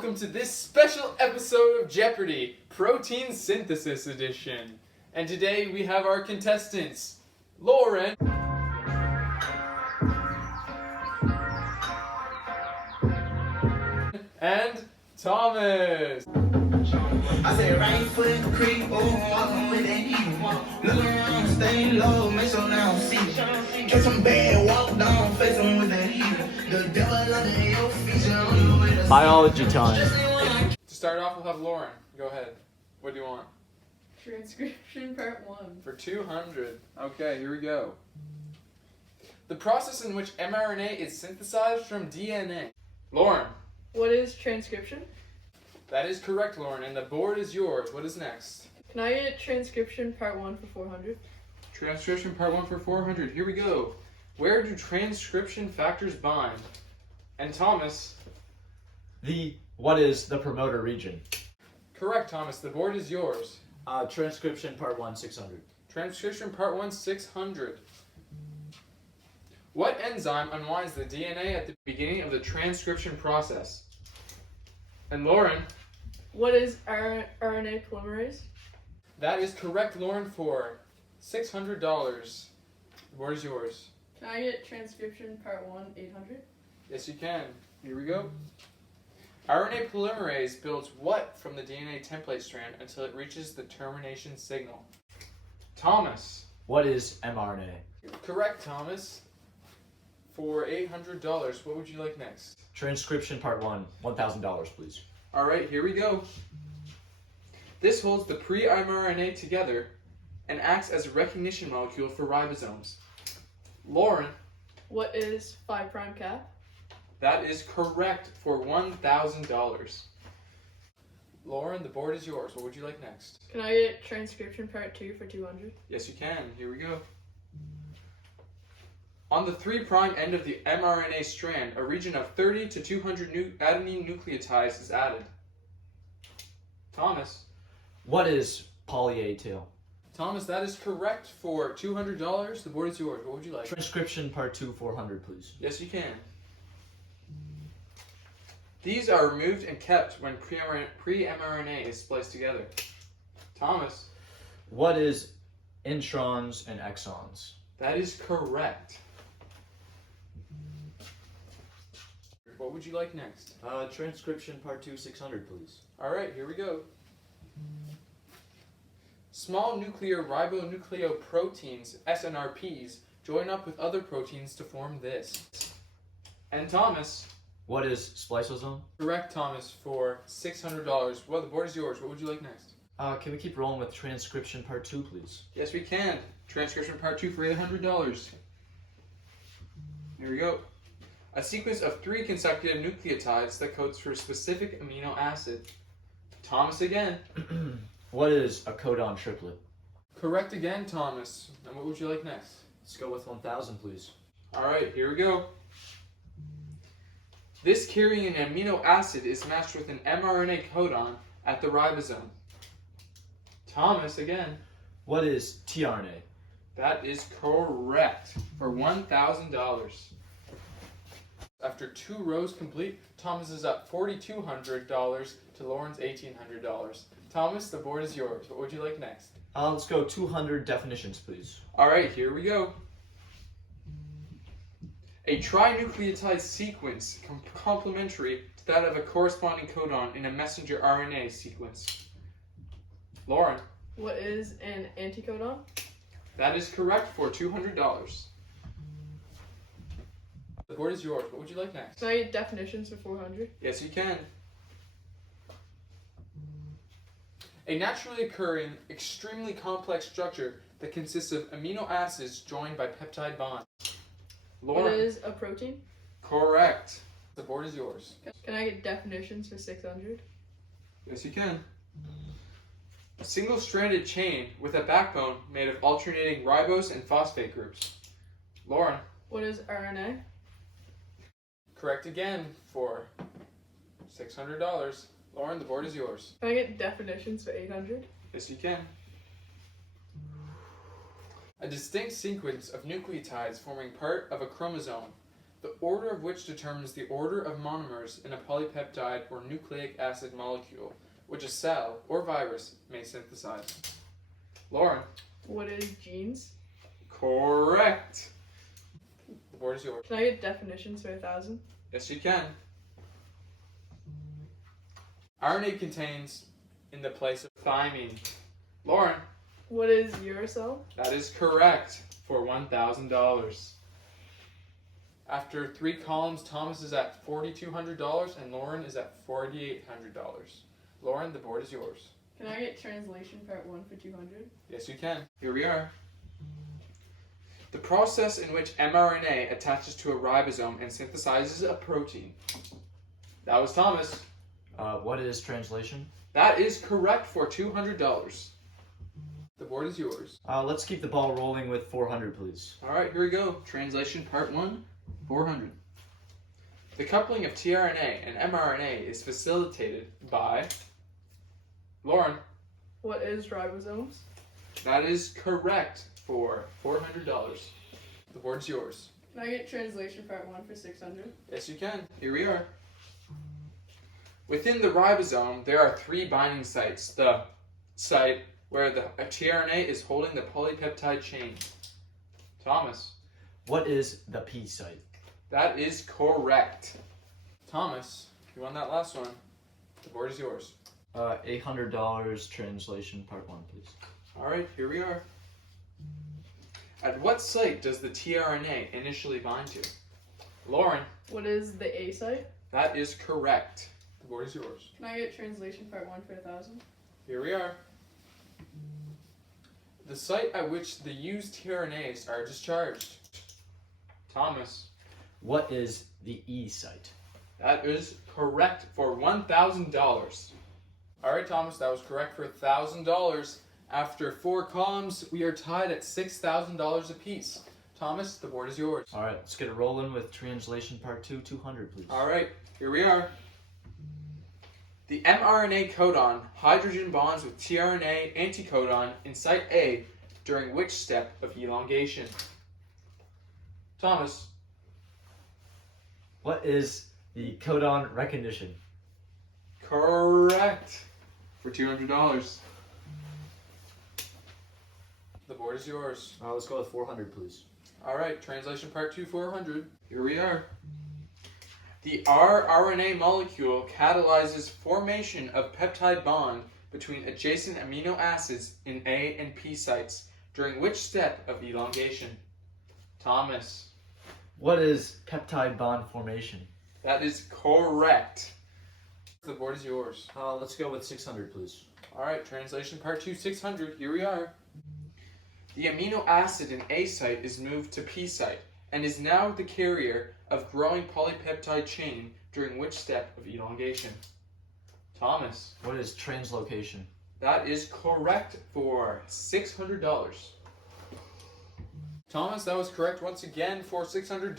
welcome to this special episode of Jeopardy Protein Synthesis Edition. And today we have our contestants, Lauren and Thomas. I said right foot creep, walking with that heat. Look around, stay low, make sure they don't see. Catch some bad, walk down, face them with that heat. The devil under your feet, on your way to Biology time. To start off, we'll have Lauren. Go ahead. What do you want? Transcription part 1. For 200. Okay, here we go. The process in which mRNA is synthesized from DNA. Lauren. What is transcription? That is correct, Lauren, and the board is yours. What is next? Can I get transcription part 1 for 400? Transcription part 1 for 400. Here we go. Where do transcription factors bind? And Thomas. What is the promoter region? Correct, Thomas. The board is yours. Transcription part 1, 600. Transcription part 1, 600. What enzyme unwinds the DNA at the beginning of the transcription process? And Lauren. What is RNA polymerase? That is correct, Lauren, for $600. The board is yours. Can I get transcription part 1, 800? Yes, you can. Here we go. RNA polymerase builds what from the DNA template strand until it reaches the termination signal? Thomas. What is mRNA? Correct, Thomas. For $800, what would you like next? Transcription part 1, $1,000, please. All right, here we go. This holds the pre-mRNA together and acts as a recognition molecule for ribosomes. Lauren. What is 5' cap? That is correct for $1,000. Lauren, the board is yours. What would you like next? Can I get transcription part 2 for 200? Yes, you can. Here we go. On the 3' end of the mRNA strand, a region of 30 to 200 adenine nucleotides is added. Thomas. What is poly A tail? Thomas, that is correct for $200. The board is yours. What would you like? Transcription part 2, 400, please. Yes, you can. These are removed and kept when pre-mRNA is spliced together. Thomas. What is introns and exons? That is correct. What would you like next? Transcription part 2, 600, please. All right, here we go. Small nuclear ribonucleoproteins, SNRPs, join up with other proteins to form this. And Thomas. What is spliceosome? Correct, Thomas, for $600. Well, the board is yours. What would you like next? Can we keep rolling with transcription part 2, please? Yes, we can. Transcription part 2 for $800. Here we go. A sequence of 3 consecutive nucleotides that codes for a specific amino acid. Thomas again. What is a codon triplet? Correct again, Thomas. And what would you like next? Let's go with 1,000, please. All right, here we go. This carrying an amino acid is matched with an mRNA codon at the ribosome. Thomas again. What is tRNA? That is correct for $1,000. After 2 rows complete, Thomas is up $4,200 to Lauren's $1,800. Thomas, the board is yours. What would you like next? Let's go 200 definitions, please. All right, here we go. A trinucleotide sequence complementary to that of a corresponding codon in a messenger RNA sequence. Lauren. What is an anticodon? That is correct for $200. The board is yours. What would you like next? Can I get definitions for 400? Yes, you can. A naturally occurring, extremely complex structure that consists of amino acids joined by peptide bonds. Lauren. What is a protein? Correct. The board is yours. Can I get definitions for 600? Yes, you can. A single-stranded chain with a backbone made of alternating ribose and phosphate groups. Lauren. What is RNA? Correct again for $600. Lauren, the board is yours. Can I get definitions for 800? Yes, you can. A distinct sequence of nucleotides forming part of a chromosome the order of which determines the order of monomers in a polypeptide or nucleic acid molecule, which a cell or virus may synthesize. Lauren. What is genes? Correct. The board is yours. Can I get definitions for 1,000? Yes, you can. RNA contains in the place of thymine. Lauren. What is uracil? That is correct for $1,000. After 3 columns, Thomas is at $4,200 and Lauren is at $4,800. Lauren, the board is yours. Can I get translation part 1 for 200? Yes, you can. Here we are. The process in which mRNA attaches to a ribosome and synthesizes a protein. That was Thomas. What is translation? That is correct for $200. The board is yours. Let's keep the ball rolling with 400, please. All right, here we go. Translation part 1, 400. The coupling of tRNA and mRNA is facilitated by... Lauren. What is ribosomes? That is correct for $400. The board's yours. Can I get translation part 1 for 600? Yes, you can. Here we are. Within the ribosome, there are 3 binding sites. The site where the tRNA is holding the polypeptide chain. Thomas. What is the P site? That is correct. Thomas, you won that last one. The board is yours. $800 translation part 1, please. All right, here we are. At what site does the tRNA initially bind to? Lauren. What is the A site? That is correct. The board is yours. Can I get translation part 1 for 1,000? Here we are. The site at which the used tRNAs are discharged. Thomas. What is the E site? That is correct for $1,000. All right, Thomas, that was correct for $1,000. After 4 columns, we are tied at $6,000 apiece. Thomas, the board is yours. All right, let's get it rolling with translation part 2, 200, please. All right, here we are. The mRNA codon hydrogen bonds with tRNA anticodon in site A during which step of elongation? Thomas. What is the codon recognition? Correct for $200. The board is yours. Let's go with 400, please. All right, translation part 2, 400. Here we are. The rRNA molecule catalyzes formation of peptide bond between adjacent amino acids in A and P sites during which step of elongation? Thomas. What is peptide bond formation? That is correct. The board is yours. Let's go with 600, please. All right, translation part 2, 600. Here we are. The amino acid in A site is moved to P site and is now the carrier of growing polypeptide chain during which step of elongation? Thomas. What is translocation? That is correct for $600. Thomas, that was correct once again for $600.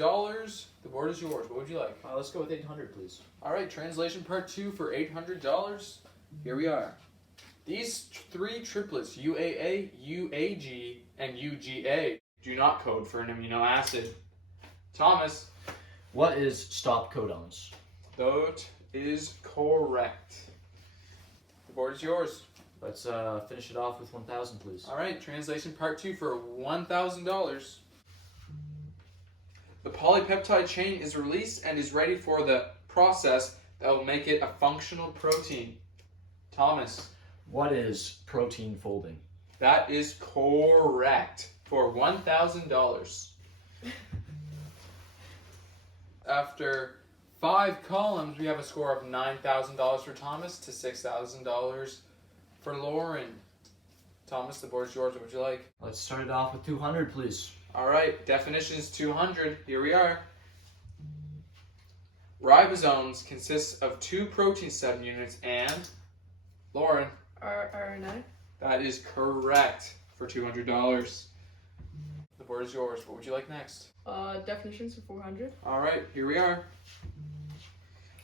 The board is yours. What would you like? Let's go with 800, please. All right, translation part 2 for $800. Here we are. These 3 triplets, UAA, UAG, and UGA, do not code for an amino acid. Thomas. What is stop codons? That is correct. The board is yours. Let's finish it off with 1,000, please. All right, translation part 2 for $1,000. The polypeptide chain is released and is ready for the process that will make it a functional protein. Thomas. What is protein folding? That is correct for $1,000. After 5 columns, we have a score of $9,000 for Thomas to $6,000 for Lauren. Thomas, the board's yours. What would you like? Let's start it off with 200, please. All right, definitions 200. Here we are. Ribosomes consist of 2 protein subunits and... Lauren. RNA. That is correct for $200. The board is yours. What would you like next? Definitions for 400. All right, here we are.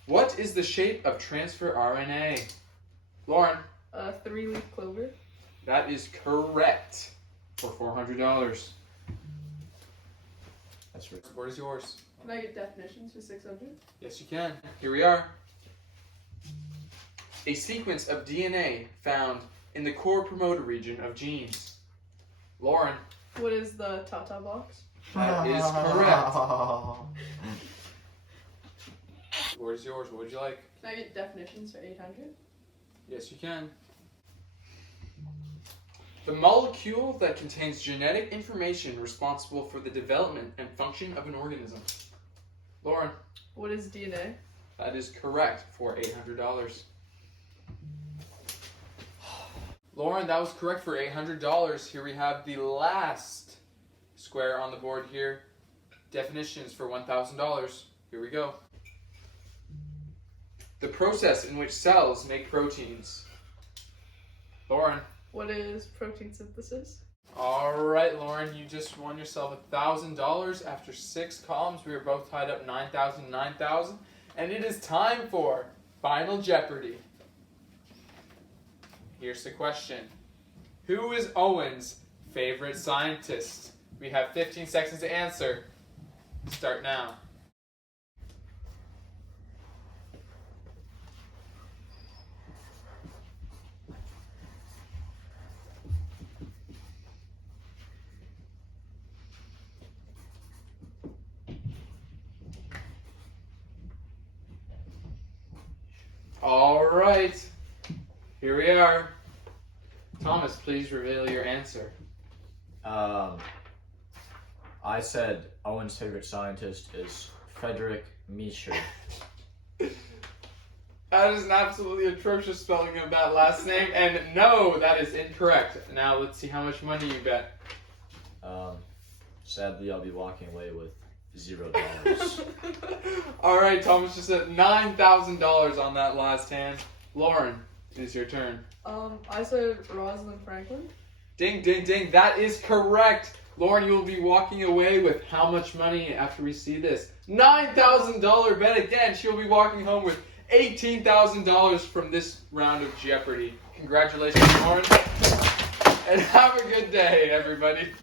What is the shape of transfer RNA? Lauren. 3-leaf clover. That is correct for $400. That's right. The board is yours. Can I get definitions for 600? Yes, you can. Here we are. A sequence of DNA found in the core promoter region of genes. Lauren. What is the Tata box? That is correct. Where's yours? What would you like? Can I get definitions for 800? Yes, you can. The molecule that contains genetic information responsible for the development and function of an organism. Lauren. What is DNA? That is correct for $800. Lauren, that was correct for $800. Here we have the last square on the board here. Definitions for $1,000. Here we go. The process in which cells make proteins. Lauren. What is protein synthesis? All right, Lauren, you just won yourself $1,000 after 6 columns. We are both tied up 9,000, 9,000. And it is time for Final Jeopardy. Here's the question. Who is Owen's favorite scientist? We have 15 seconds to answer. Start now. All right. Here we are. Thomas, please reveal your answer. I said Owen's favorite scientist is Frederick Miescher. That is an absolutely atrocious spelling of that last name, and no, that is incorrect. Now let's see how much money you bet. Sadly, I'll be walking away with $0. All right, Thomas just said $9,000 on that last hand. Lauren, it is your turn. I said Rosalind Franklin. Ding, ding, ding. That is correct. Lauren, you will be walking away with how much money after we see this? $9,000 bet again. She'll be walking home with $18,000 from this round of Jeopardy. Congratulations, Lauren. And have a good day, everybody.